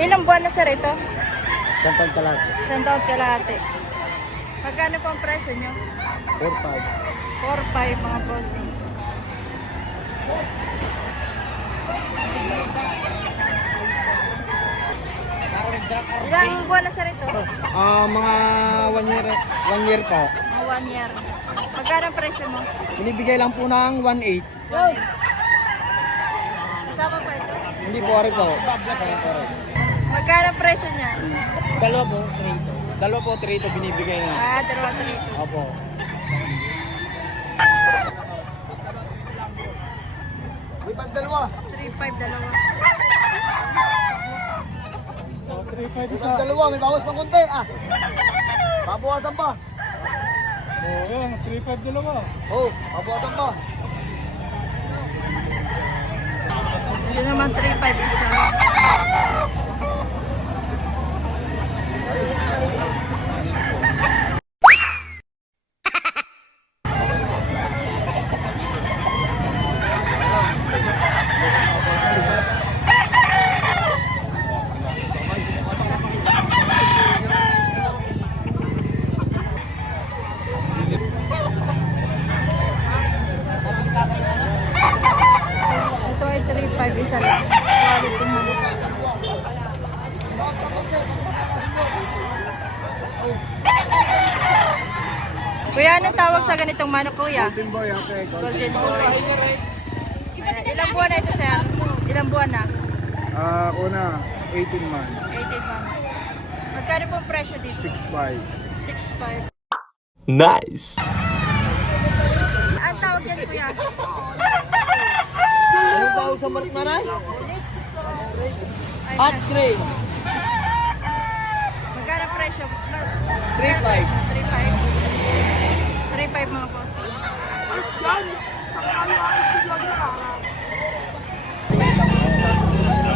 Ilang buwan na sir ito? Santang kalate. Isang taon kalahati. Magkano po ang presyo nyo? 4-5. 4-5 mga bossing. Ilang buwan na sir ito? Mga 1 year po. Mga 1 year. Magkano ang presyo mo? Binibigay lang po ng 1.8. Kasama pa ito? Hindi po rin po. Magkano ang presyo niya? Dalawa po, 3. Dalawa po, 3 ito binibigay nga. Dalawa dito. Opo. 3-5 dalawa. 3.5 isa. Dalawa, may bawas pang konti. Babawasan pa. Yan, 3.5 dalawa. Babawasan pa. Ito naman 3-5 isa. Ito ay 3-5 isa lang. Quality manok. Kuya, anong tawag sa ganitong manok, kuya? Golden boy, ate. Golden boy. Ilang buwan na ito, sir? Ilang buwan na? Ako na, 18 months. 18 months. Magkano po ang presyo dito? 6.5. 6.5. Nice. Ang tawag yan, kuya? Anong tawag sa manok na rin? Ay, Hot grade. magkano ang presyo? 3.5. 3.5. 3.5 mga boss.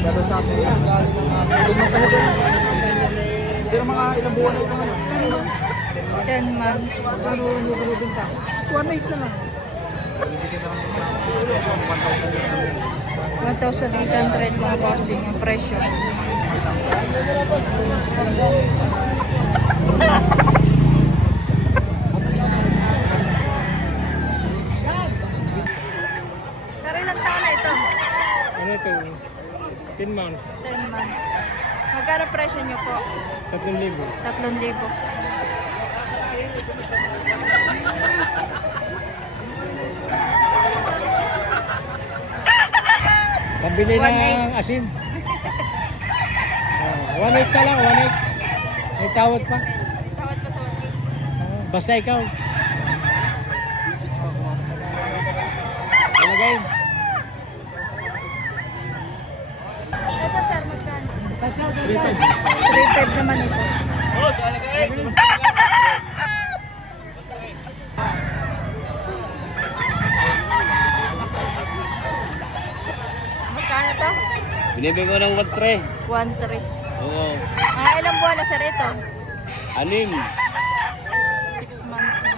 Pero sa akin, galing ng Sir, mga ilang buwan na ito ngayon? 10 months. Magkano nyo binibinta? 1.8 na lang. 1,800 mga bossing ang presyo. Sarilang taon na ito. Ano ito? 10 months. 10 months. Magkano presyo nyo po? 3,000. 3,000. Pambili 1.8. ng asin. 1.8 ka lang, 1.8. May tawad pa. Tawad pa sa 1,800. Basta ikaw. Talagay. Ito sir, magkano? 3.5. 3,500 naman ito. Magkano to? Binibigay ko ng 1-3. 1,300. Oo. Ilang buwan na sir ito? 6. 6 months na.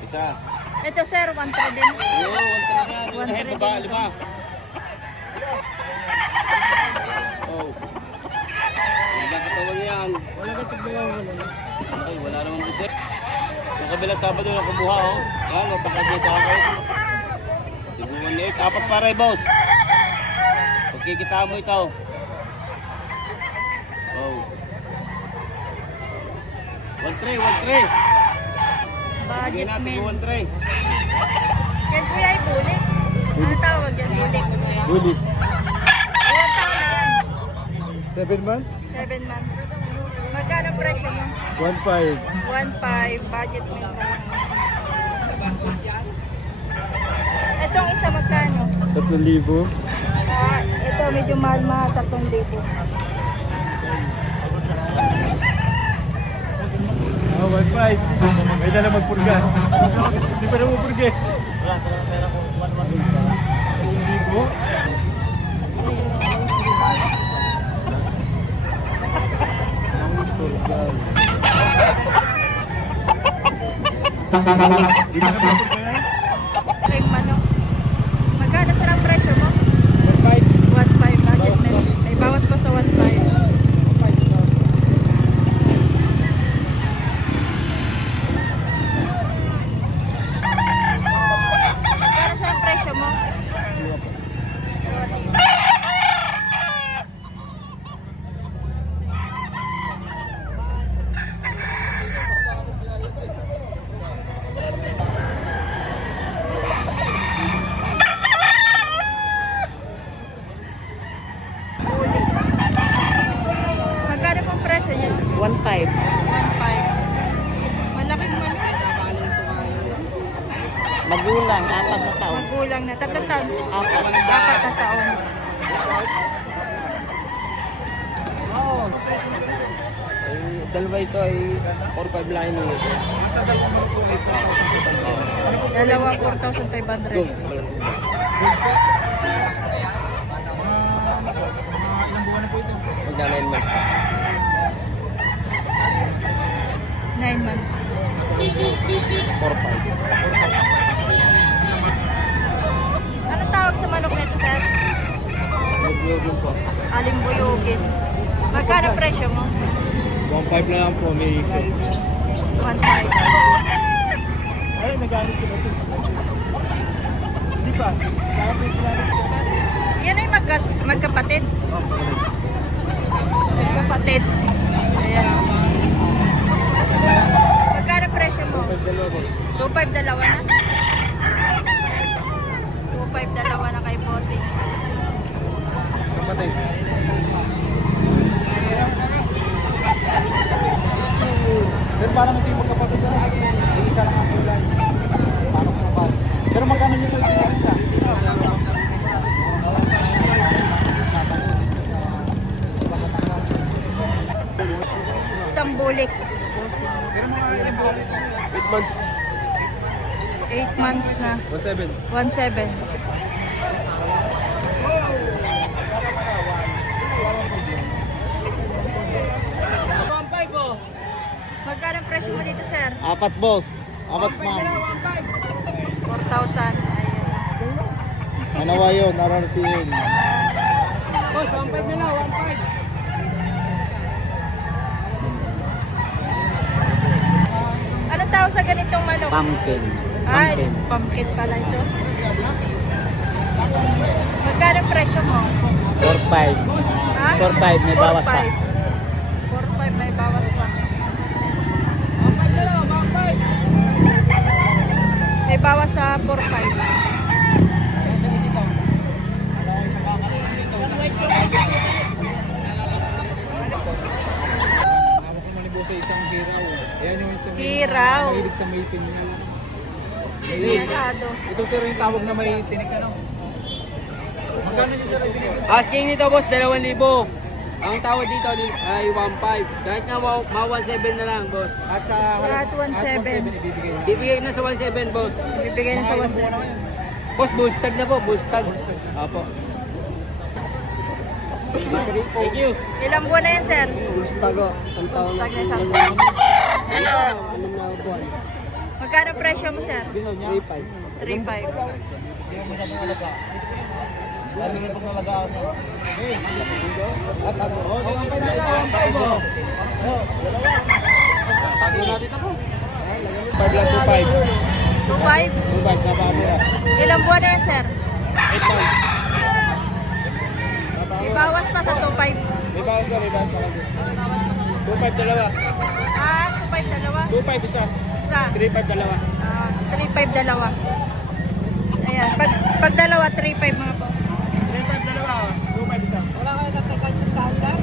Isa. Ito sir, 1,300 din. Oo, 1-3 yan. 1-3 Baba, din. 5. Oo. Hindi katawan yan. Wala ka tignan. Okay, wala naman kasi. Yung kabila Sabado na kumuha, oh. Yan, natakad niya sa akin. Tiguan na 8. 4 pare, boss. Pagkikita mo ikaw. Oh. 1-3, 1-3. Bigyan Budget natin meal. yung 1-3. Yan kuya ay bulik. Ano tawag yan? Bulik. Bulik. Ilang taon na yan? 7 months? 7 months. Magkano presyo mo? 1.5. 1,500. Budget meal na lang. Itong isa magkano? 3,000. Ito medyo mahal-mahal. 3,000. 1.5. May dala magpurga. Hindi pa naman purga. Wala, pera ko 1,000. Dito na pa purga. Manok. Magkano sila ang presyo mo? 1.5. 1,500 budget 1.5. Malaking manok. Magulang, 4 na taon. Magulang na. Tatlong taon. 4. 4 na taon. Dalawa ito ay 4-5 lang yun. Dalawa, 4,500. Magkano yun mas? 9 months. 4-5. Anong tawag sa manok nito, sir? Yun po. Alimbuyugin. Magkano presyo mo? 1.5 na lang po, may isip. 1.5. Ay, nagamit ko na ito. Hindi pa. Nakapit ko lang. Yan ay magkapatid. Magkapatid. Ayan. Magkano presyo mo? 2.5 dalawa na? 2.5 dalawa na kay Bossing. Kapatid. Sir, parang ito yung magkapatid na. Yung isa lang ang kulay. Parang kapal. Sir, magkano nyo ito itinabinta? Isang bulik. 8 months. 8 months na. 1.7. 1.7. Magkano ang presyo mo dito, sir? 4, boss. 4, ma'am. 4,000. Ayan. Manawa yun, RRCN. Boss, 1.5 na lang, 1.5. Anong tawag sa ganitong manok? Pumpkin. Ay, pumpkin pala ito. Magkano ang presyo mo? 4.5. Ha? 4.5, may bawas pa. 4.5, may bawas pa. May bawas sa 4.5. Ako ko manibo sa isang hiraw. Ayan yung Hiraw. mahilig sa may signal. Sinyalado. Ito sir yung tawag na may tinik ano. Magkano nyo sir yung binibig? Asking nito boss, 2,000. Ang tawad dito ay 1.5. Kahit nga 1.7 na lang boss. At sa At 1.7. ibibigay na. Bibigay na sa 1.7 boss. Bibigay na sa Mga ilang buwan 1.7. na ngayon? Boss, bullstag na po, bullstag. Apo. Thank you. Ilang buwan na yan, sir? Bullstag o. Isang taon na. Bullstag na isang taon. Ito. Anong na buwan? Magkano presyo mo, sir? 3.5. 3.5. Hindi mo masyadong alaga. Lalo naman pag nalagaan niya. Okay. At ano? Oh, ganyan pa na lang. Tago natin ako. 5 lang, 2.5. 2.5? 2.5 na pamira. Ilang buwan na yan, sir? 8 months. May bawas pa sa 2.5. May bawas pa, may bawas pa lang. 2.5 dalawa. Ah, 2.5 dalawa? 2.5 isa. Isa. 3.5 dalawa. 3.5 dalawa. Ayan, pag dalawa, 3.5 mga po. 3.5 dalawa. 2.5 isa. Wala kayo kahit sa taon ka? 2.5.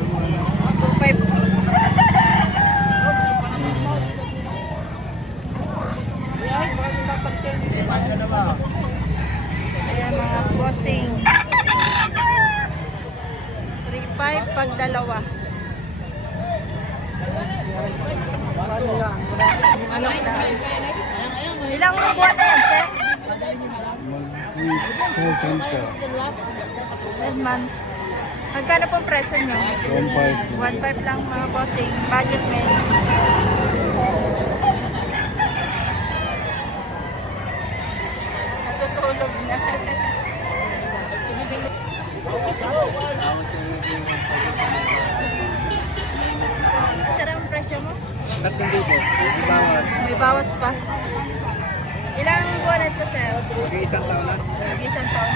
Ay, baka may mapag-change. 3.5 dalawa. Ayan mga bossing. 3.5 pag dalawa. Ano na? Ilang buwan na yan, sir? 10 months. Magkano pong presyo nyo? 1.5. 1.5 lang mga bossing. Budget men. Natutulog na. Sir, ang presyo mo? 3,000. Bawas. May bawas pa. Ilang buwan na ito, sir? Isang taon na. Isang taon.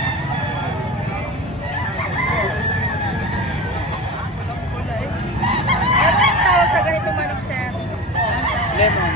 Ano ang tawag sa ganitong manok, sir? Lemon.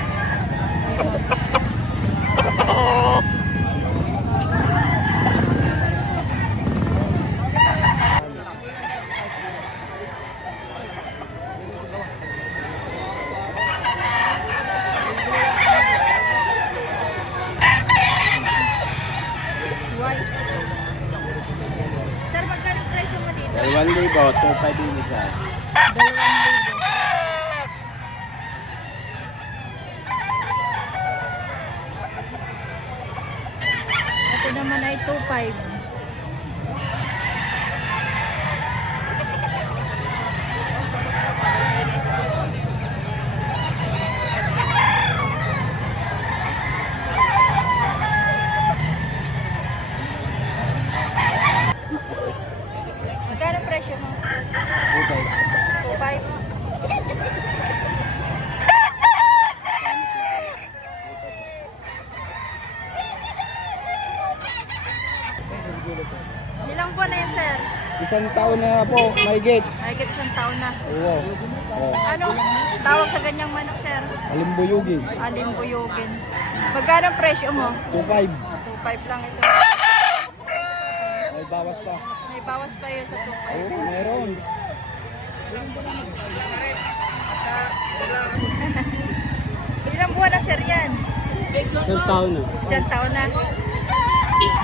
Ay, 1,000, 2,500 yung isa. 2,000. Ito naman ay 2,500. Magkano presyo mo? 2,500. Ilang buwan na yun, sir? Isang taon na po, mahigit. Mahigit isang taon na. Oo. Oh. Ano tawag sa ganyang manok, sir? Alimbuyugin. Alimbuyugin. Magkano ang presyo mo? 2,500. 2,500 lang ito. May bawas pa. May bawas pa yun sa 2,500. Oo, mayroon. Ilang buwan na, sir, yan? Isang taon na. Isang taon na.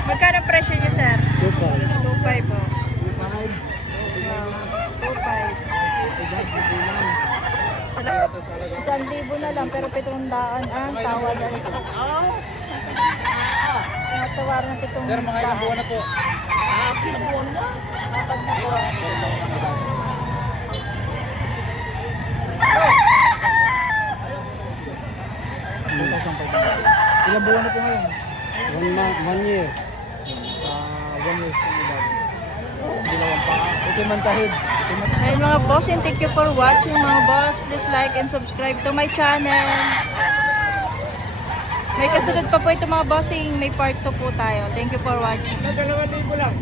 Magkano ang presyo niyo, sir? 2,500. 2,500 po. 2,500. 1,000 na lang, pero 700 ang tawad. Tawar na 700. Sir, mga ilang buwan na po. Ilang buwan na po ngayon? 1 year. 1 year sa edad. Dalawang pa. Itimantahid. Ayun mga boss, and thank you for watching mga boss. Please like and subscribe to my channel. May kasunod pa po ito mga bossing. May part 2 po tayo. Thank you for watching. 2,000 lang.